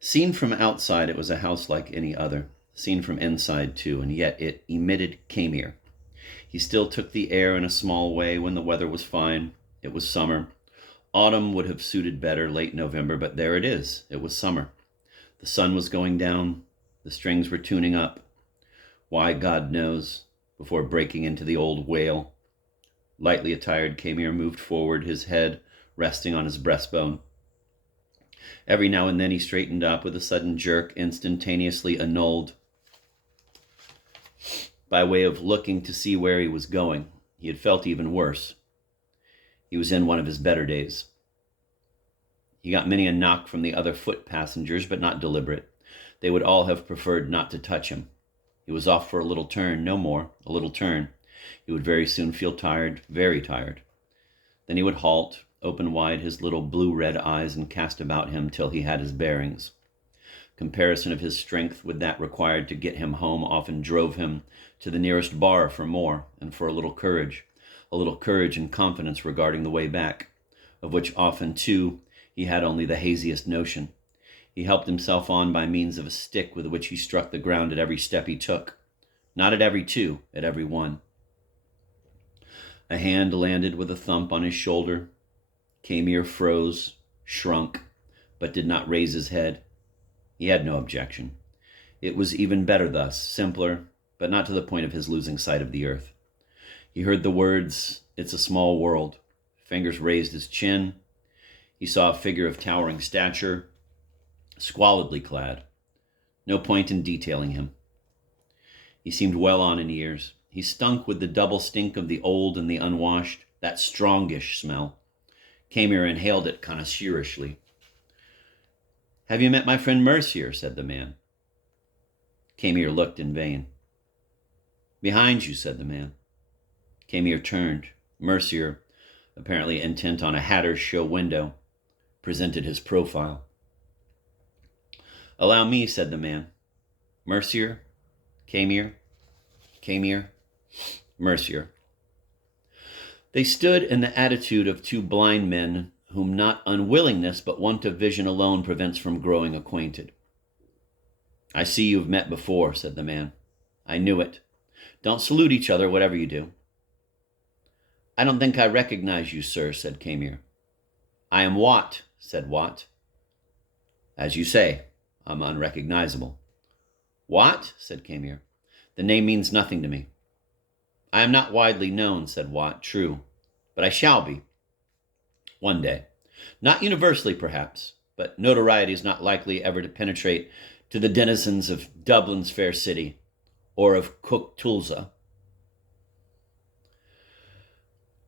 Seen from outside, it was a house like any other. Seen from inside, too, and yet it emitted Camier. He still took the air in a small way when the weather was fine. It was summer. Autumn would have suited better, late November, but there it is. It was summer. The sun was going down. The strings were tuning up. Why, God knows, before breaking into the old wail. Lightly attired, Camier moved forward, his head resting on his breastbone. Every now and then he straightened up with a sudden jerk, instantaneously annulled by way of looking to see where he was going. He had felt even worse. He was in one of his better days. He got many a knock from the other foot passengers, but not deliberate. They would all have preferred not to touch him. He was off for a little turn, no more, a little turn. He would very soon feel tired, very tired. Then he would halt, open wide his little blue-red eyes, and cast about him till he had his bearings. Comparison of his strength with that required to get him home often drove him to the nearest bar for more, and for a little courage and confidence regarding the way back, of which often, too, he had only the haziest notion. He helped himself on by means of a stick with which he struck the ground at every step he took. Not at every two, at every one. A hand landed with a thump on his shoulder. Camier froze, shrunk, but did not raise his head. He had no objection. It was even better thus, simpler, but not to the point of his losing sight of the earth. He heard the words, "It's a small world." Fingers raised his chin. He saw a figure of towering stature, squalidly clad. No point in detailing him. He seemed well on in years. He stunk with the double stink of the old and the unwashed, that strongish smell. Camier inhaled it connoisseurishly. "Have you met my friend Mercier?" said the man. Camier looked in vain. "Behind you," said the man. Camier turned. Mercier, apparently intent on a hatter's show window, presented his profile. "Allow me," said the man. "Mercier? Camier? Camier? Mercier." They stood in the attitude of two blind men whom not unwillingness but want of vision alone prevents from growing acquainted. "I see you've met before," said the man. "I knew it. Don't salute each other, whatever you do." "I don't think I recognize you, sir," said Camier. "I am Watt," said Watt. "As you say, I'm unrecognizable." "Watt?" said Camier. "The name means nothing to me." "I am not widely known," said Watt. "True. But I shall be. One day. Not universally, perhaps, but notoriety is not likely ever to penetrate to the denizens of Dublin's fair city, or of Cook-Tulsa."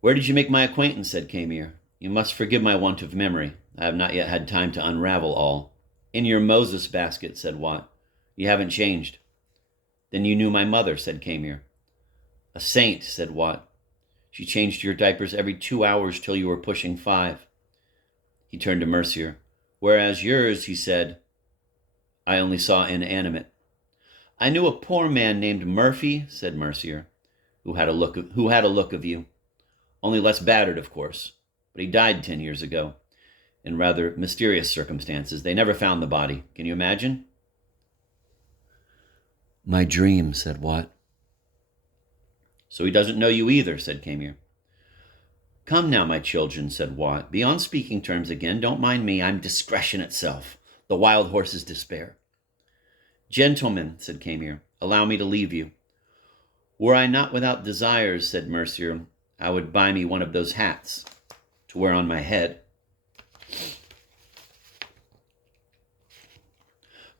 "Where did you make my acquaintance?" said Camier. "You must forgive my want of memory. I have not yet had time to unravel all." "In your Moses basket," said Watt. "You haven't changed." "Then you knew my mother," said Camier. "A saint," said Watt. "She changed your diapers every 2 hours till you were pushing 5. He turned to Mercier. "Whereas yours," he said, "I only saw inanimate." "I knew a poor man named Murphy," said Mercier, who had a look of you. "Only less battered, of course. But he died 10 years ago, in rather mysterious circumstances. They never found the body. Can you imagine?" "My dream," said Watt. "So he doesn't know you either," said Camier. "Come now, my children," said Watt. "Be on speaking terms again. Don't mind me. I'm discretion itself. The wild horse's despair." "Gentlemen," said Camier, "allow me to leave you." "Were I not without desires," said Mercier, "I would buy me one of those hats to wear on my head."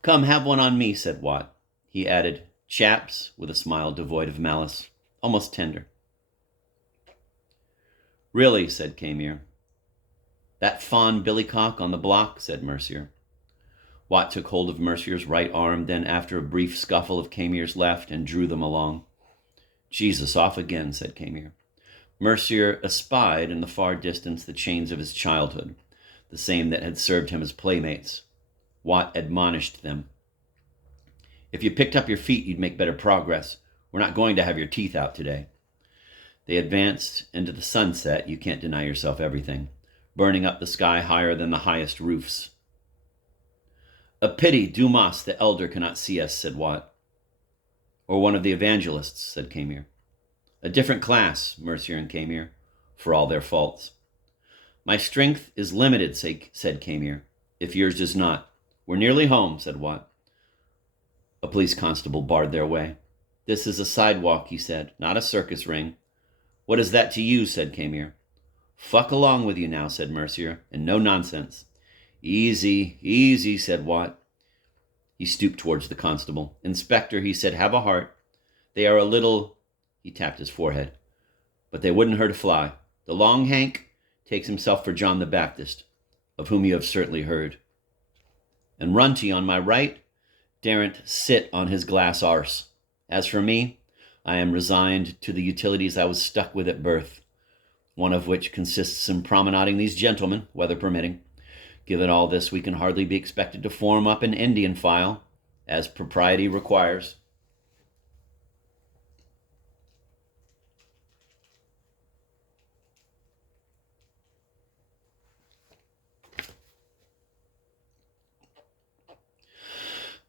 "Come, have one on me," said Watt. He added, "Chaps," with a smile devoid of malice, almost tender. "Really," said Camier. "That fawn billycock on the block," said Mercier. Watt took hold of Mercier's right arm, then after a brief scuffle of Camier's left, and drew them along. "Jesus, off again," said Camier. Mercier espied in the far distance the chains of his childhood, the same that had served him as playmates. Watt admonished them. "If you picked up your feet, you'd make better progress. We're not going to have your teeth out today." They advanced into the sunset. You can't deny yourself everything, burning up the sky higher than the highest roofs. A pity Dumas, the elder, cannot see us, said Watt. Or one of the evangelists, said Camier. A different class, Mercier and Camier, for all their faults. My strength is limited, said Camier, if yours is not. We're nearly home, said Watt. A police constable barred their way. This is a sidewalk, he said, not a circus ring. What is that to you, said Camier. Fuck along with you now, said Mercier, and no nonsense. Easy, easy, said Watt. He stooped towards the constable. Inspector, he said, have a heart. They are a little... He tapped his forehead. But they wouldn't hurt a fly. The long Hank takes himself for John the Baptist, of whom you have certainly heard. And Runty, on my right, daren't sit on his glass arse. As for me, I am resigned to the utilities I was stuck with at birth, one of which consists in promenading these gentlemen, weather permitting. Given all this, we can hardly be expected to form up an Indian file, as propriety requires.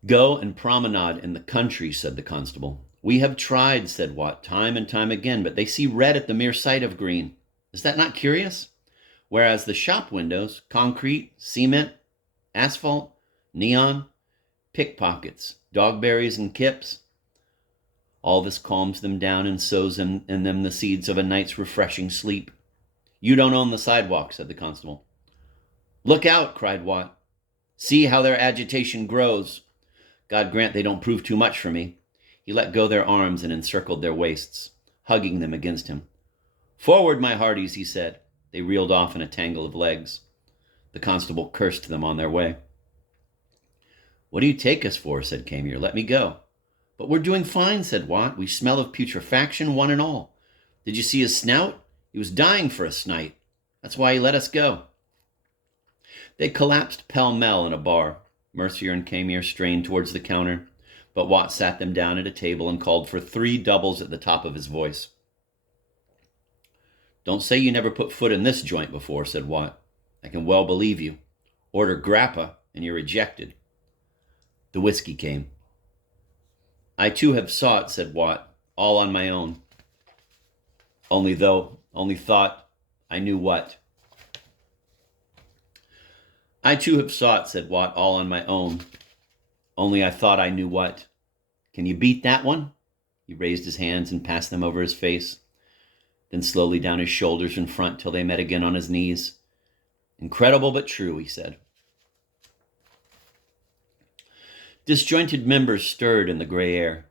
Go and promenade in the country, said the constable. We have tried, said Watt, time and time again, but they see red at the mere sight of green. Is that not curious? Whereas the shop windows, concrete, cement, asphalt, neon, pickpockets, dogberries and kips, all this calms them down and sows in them the seeds of a night's refreshing sleep. You don't own the sidewalk, said the constable. Look out, cried Watt. See how their agitation grows. God grant they don't prove too much for me. He let go their arms and encircled their waists, hugging them against him. Forward, my hearties, he said. They reeled off in a tangle of legs. The constable cursed them on their way. What do you take us for, said Camier. Let me go. But we're doing fine, said Watt. We smell of putrefaction, one and all. Did you see his snout? He was dying for a snipe. That's why he let us go. They collapsed pell-mell in a bar. Mercier and Camier strained towards the counter, but Watt sat them down at a table and called for 3 doubles at the top of his voice. Don't say you never put foot in this joint before, said Watt. I can well believe you. Order grappa, and you're ejected. The whiskey came. I too have sought, said Watt, all on my own. Only thought I knew what. I too have sought, said Watt, all on my own. Only I thought I knew what. Can you beat that one? He raised his hands and passed them over his face, then slowly down his shoulders and front till they met again on his knees. Incredible but true, he said. Disjointed members stirred in the gray air.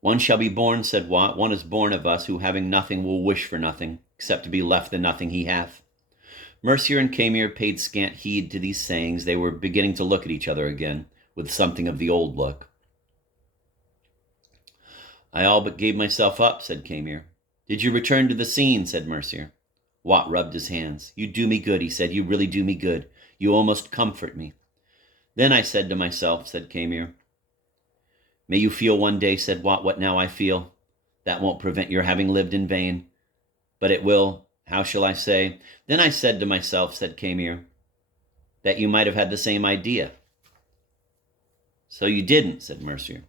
One shall be born, said Watt. One is born of us, who having nothing will wish for nothing, except to be left the nothing he hath. Mercier and Camier paid scant heed to these sayings. They were beginning to look at each other again, with something of the old look. I all but gave myself up, said Camier. Did you return to the scene, said Mercier. Watt rubbed his hands. You do me good, he said. You really do me good. You almost comfort me. Then I said to myself, said Camier. May you feel one day, said Watt, what now I feel. That won't prevent your having lived in vain. But it will, how shall I say? Then I said to myself, said Camier, that you might have had the same idea. So you didn't, said Mercier.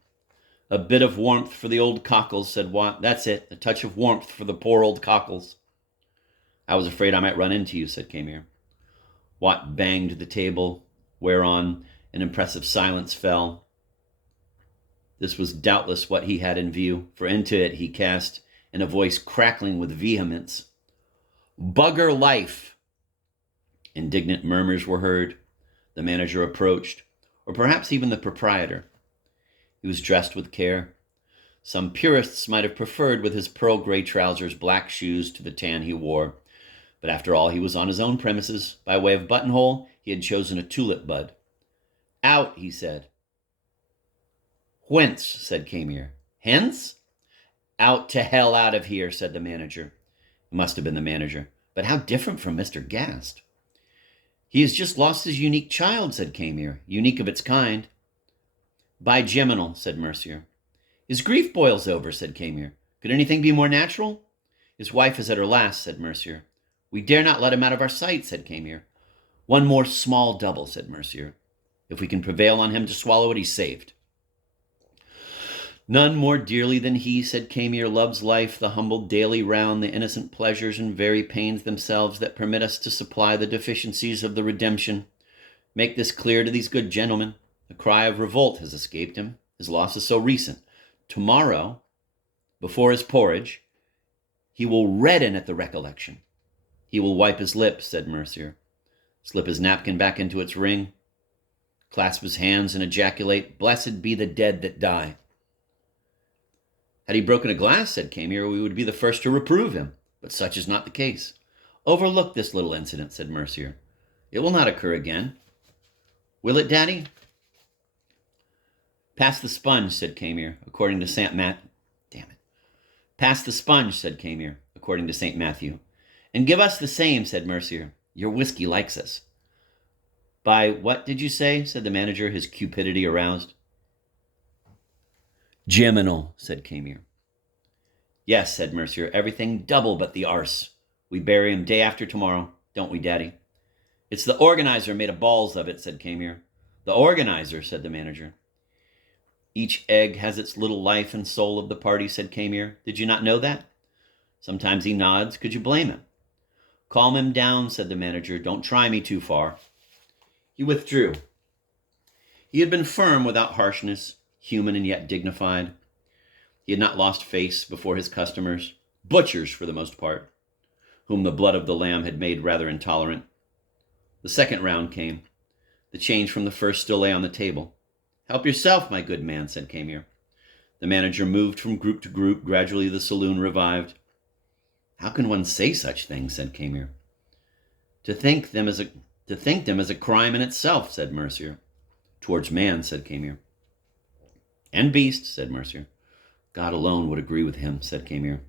A bit of warmth for the old cockles, said Watt. That's it, a touch of warmth for the poor old cockles. I was afraid I might run into you, said Camier. Watt banged the table, whereon an impressive silence fell. This was doubtless what he had in view, for into it he cast, in a voice crackling with vehemence, Bugger life! Indignant murmurs were heard. The manager approached, or perhaps even the proprietor. He was dressed with care. Some purists might have preferred with his pearl gray trousers black shoes to the tan he wore, but after all he was on his own premises. By way of buttonhole, he had chosen a tulip bud. Out, he said. Whence, said Camier. Hence? Out to hell out of here, said the manager. It must have been the manager. But how different from Mr. Gast. He has just lost his unique child, said Camier. Unique of its kind. Bigeminal, said Mercier. His grief boils over, said Camier. Could anything be more natural? His wife is at her last, said Mercier. We dare not let him out of our sight, said Camier. One more small double, said Mercier. If we can prevail on him to swallow it, he's saved. None more dearly than he, said Camier, loves life, the humble daily round, the innocent pleasures and very pains themselves that permit us to supply the deficiencies of the redemption. Make this clear to these good gentlemen. A cry of revolt has escaped him. His loss is so recent. Tomorrow, before his porridge, he will redden at the recollection. He will wipe his lips, said Mercier, slip his napkin back into its ring, clasp his hands and ejaculate, blessed be the dead that die. Had he broken a glass, said Camier, we would be the first to reprove him, but such is not the case. Overlook this little incident, said Mercier. It will not occur again. Will it, Daddy? Pass the sponge, said Camier, according to St. Matt. Damn it. Pass the sponge, said Camier, according to St. Matthew. And give us the same, said Mercier. Your whiskey likes us. By what did you say? Said the manager, his cupidity aroused. Geminal, said Camier. Yes, said Mercier, everything double but the arse. We bury him day after tomorrow, don't we, Daddy? It's the organizer made a balls of it, said Camier. The organizer, said the manager. Each egg has its little life and soul of the party, said Camier. Did you not know that? Sometimes he nods. Could you blame him? Calm him down, said the manager. Don't try me too far. He withdrew. He had been firm without harshness, human and yet dignified. He had not lost face before his customers, butchers for the most part, whom the blood of the lamb had made rather intolerant. The second round came. The change from the first still lay on the table. Help yourself, my good man, said Camier. The manager moved from group to group. Gradually the saloon revived. How can one say such things, said Camier. To think them as a crime in itself, said Mercier. Towards man, said Camier. And beast, said Mercier. God alone would agree with him, said Camier.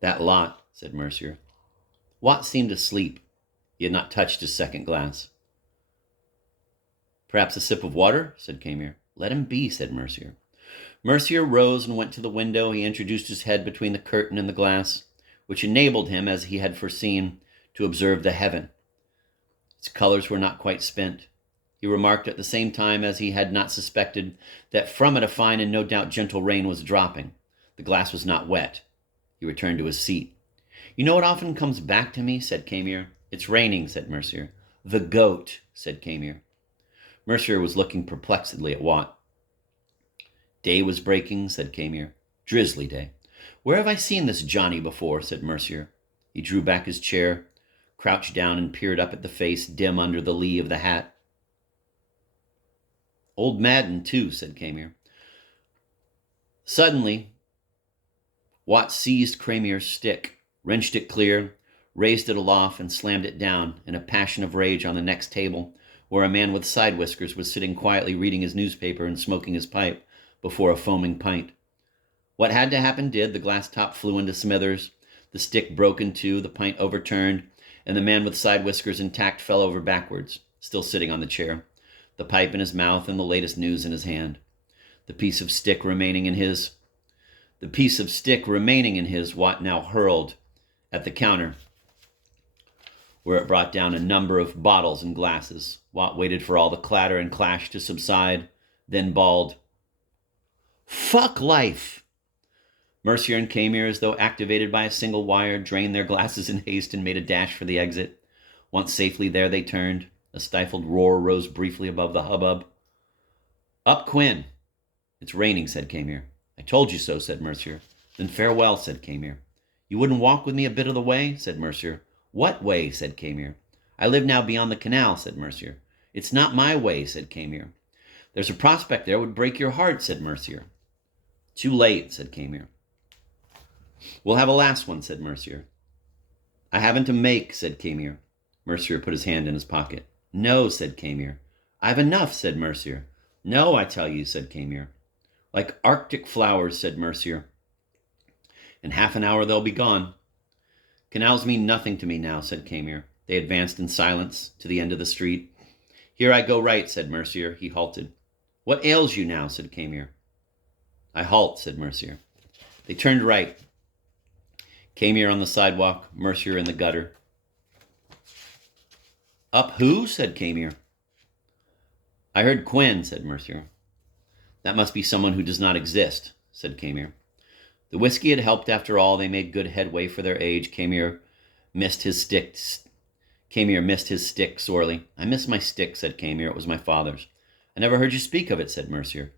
That lot, said Mercier. Watt seemed asleep. He had not touched his second glass. Perhaps a sip of water, said Camier. Let him be, said Mercier. Mercier rose and went to the window. He introduced his head between the curtain and the glass, which enabled him, as he had foreseen, to observe the heaven. Its colors were not quite spent. He remarked at the same time, as he had not suspected, that from it a fine and no doubt gentle rain was dropping. The glass was not wet. He returned to his seat. You know what often comes back to me, said Camier. It's raining, said Mercier. The goat, said Camier. Mercier was looking perplexedly at Watt. Day was breaking, said Camier. Drizzly day. Where have I seen this Johnny before, said Mercier. He drew back his chair, crouched down and peered up at the face dim under the lee of the hat. Old Madden, too, said Camier. Suddenly, Watt seized Camier's stick, wrenched it clear, raised it aloft, and slammed it down in a passion of rage on the next table, where a man with side whiskers was sitting quietly reading his newspaper and smoking his pipe before a foaming pint. What had to happen did. The glass top flew into smithers, the stick broke in two, the pint overturned, and the man with side whiskers intact fell over backwards, still sitting on the chair, the pipe in his mouth and the latest news in his hand. The piece of stick remaining in his, Watt now hurled at the counter, where it brought down a number of bottles and glasses. Watt waited for all the clatter and clash to subside, then bawled, "Fuck life!" Mercier and Camier, as though activated by a single wire, drained their glasses in haste and made a dash for the exit. Once safely there, they turned. A stifled roar rose briefly above the hubbub. Up, Quinn! It's raining, said Camier. I told you so, said Mercier. Then farewell, said Camier. You wouldn't walk with me a bit of the way, said Mercier. What way, said Camier. I live now beyond the canal, said Mercier. It's not my way, said Camier. There's a prospect there would break your heart, said Mercier. Too late, said Camier. We'll have a last one, said Mercier. I haven't a make, said Camier. Mercier put his hand in his pocket. No, said Camier. I've enough, said Mercier. No, I tell you, said Camier. Like Arctic flowers, said Mercier. In half an hour they'll be gone. Canals mean nothing to me now, said Camier. They advanced in silence to the end of the street. Here I go right, said Mercier. He halted. What ails you now, said Camier. I halt, said Mercier. They turned right. Camier on the sidewalk, Mercier in the gutter. Up who? said Camier. I heard Quinn, said Mercier. That must be someone who does not exist, said Camier. The whiskey had helped after all. They made good headway for their age. Camier missed his stick sorely. I miss my stick, said Camier. It was my father's. I never heard you speak of it, said Mercier.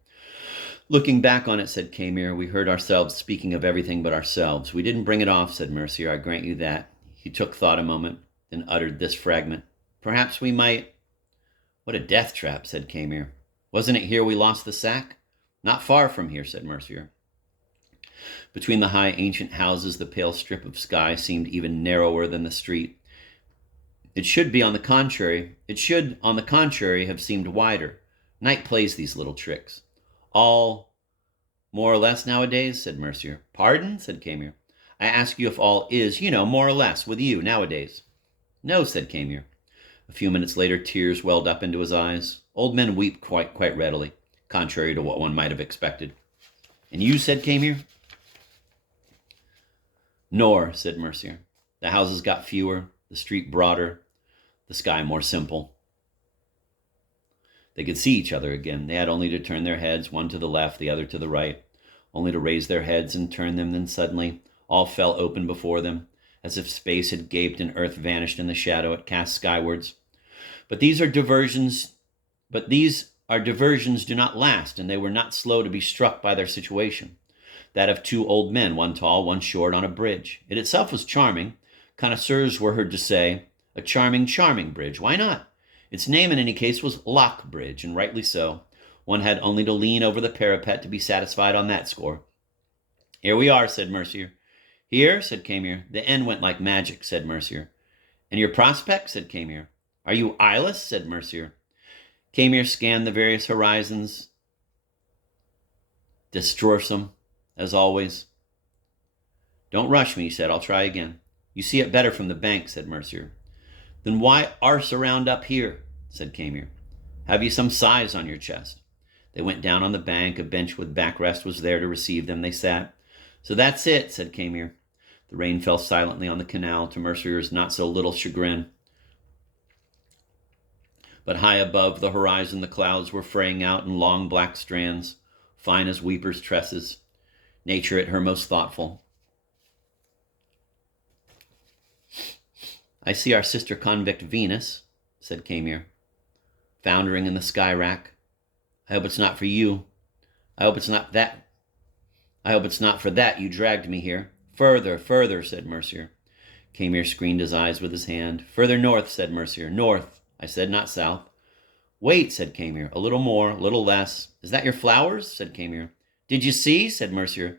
Looking back on it, said Camier, we heard ourselves speaking of everything but ourselves. We didn't bring it off, said Mercier. I grant you that. He took thought a moment, then uttered this fragment. Perhaps we might... What a death trap, said Camier. Wasn't it here we lost the sack? Not far from here, said Mercier. Between the high ancient houses, the pale strip of sky seemed even narrower than the street. It should, on the contrary, have seemed wider. Night plays these little tricks. All more or less nowadays, said Mercier. Pardon, said Camier. I ask you if all is, more or less, with you nowadays. No, said Camier. A few minutes later, tears welled up into his eyes. Old men weep quite readily, contrary to what one might have expected. And you, said Camier? Nor, said Mercier. The houses got fewer, the street broader, the sky more simple. They could see each other again. They had only to turn their heads, one to the left, the other to the right, only to raise their heads and turn them, then suddenly all fell open before them, as if space had gaped and earth vanished in the shadow it cast skywards. But these are diversions do not last, and they were not slow to be struck by their situation. That of two old men, one tall, one short, on a bridge. It itself was charming. Connoisseurs were heard to say, a charming bridge. Why not? Its name, in any case, was Lock Bridge, and rightly so. One had only to lean over the parapet to be satisfied on that score. Here we are, said Mercier. Here, said Camier. The end went like magic, said Mercier. And your prospect, said Camier. Are you eyeless, said Mercier. Camier scanned the various horizons, distortsome, as always. Don't rush me, he said. I'll try again. You see it better from the bank, said Mercier. Then why arse around up here, said Camier. Have you some size on your chest? They went down on the bank. A bench with backrest was there to receive them. They sat. So that's it, said Camier. The rain fell silently on the canal, to Mercier's not so little chagrin. But high above the horizon the clouds were fraying out in long black strands, fine as weepers' tresses, nature at her most thoughtful. I see our sister convict Venus, said Camier, foundering in the sky rack. I hope it's not for you. I hope it's not for that you dragged me here. Further, said Mercier. Camier screened his eyes with his hand. Further north, said Mercier. North, I said, not south. Wait, said Camier. A little more, a little less. Is that your flowers? Said Camier. Did you see? Said Mercier.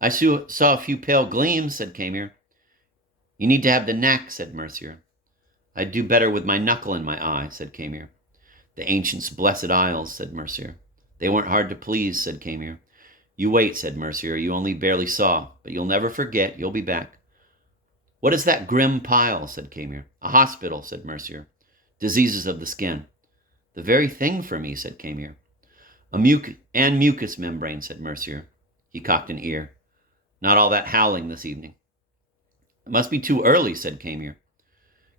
I saw a few pale gleams, said Camier. You need to have the knack, said Mercier. I'd do better with my knuckle in my eye, said Camier. The ancients' blessed isles, said Mercier. They weren't hard to please, said Camier. You wait, said Mercier. You only barely saw, but you'll never forget. You'll be back. What is that grim pile? Said Camier. A hospital, said Mercier. Diseases of the skin. The very thing for me, said Camier. Mucous membrane, said Mercier. He cocked an ear. Not all that howling this evening. It must be too early, said Camier.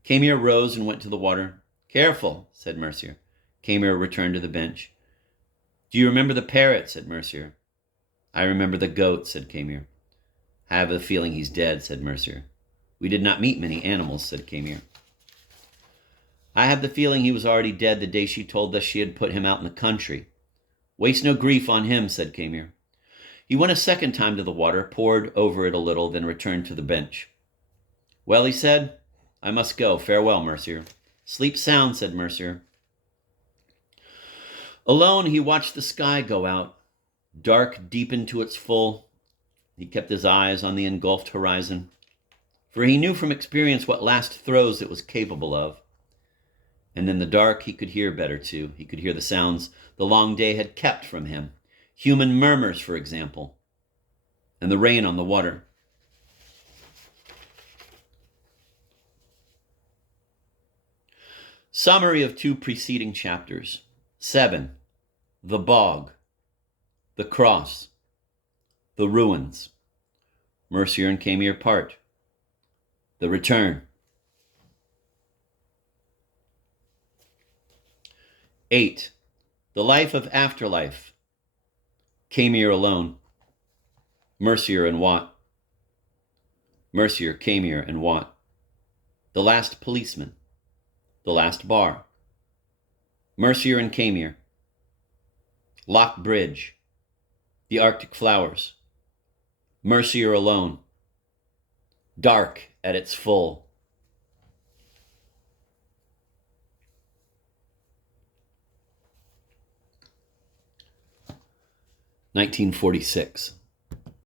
Camier rose and went to the water. Careful, said Mercier. Camier returned to the bench. Do you remember the parrot? Said Mercier. I remember the goat, said Camier. I have a feeling he's dead, said Mercier. We did not meet many animals, said Camier. I have the feeling he was already dead the day she told us she had put him out in the country. Waste no grief on him, said Camier. He went a second time to the water, pored over it a little, then returned to the bench. Well, he said, I must go. Farewell, Mercier. Sleep sound, said Mercier. Alone, he watched the sky go out. Dark deepened to its full. He kept his eyes on the engulfed horizon, for he knew from experience what last throes it was capable of. And in the dark, he could hear better, too. He could hear the sounds the long day had kept from him. Human murmurs, for example, and the rain on the water. Summary of 2 preceding chapters. 7. The bog. The cross. The ruins. Mercier and Camier part. The return. 8. The Life of Afterlife, Camier Alone, Mercier and Watt, Mercier, Camier, and Watt, The Last Policeman, The Last Bar, Mercier and Camier, Lock Bridge, The Arctic Flowers, Mercier Alone, Dark at its Full. (1946)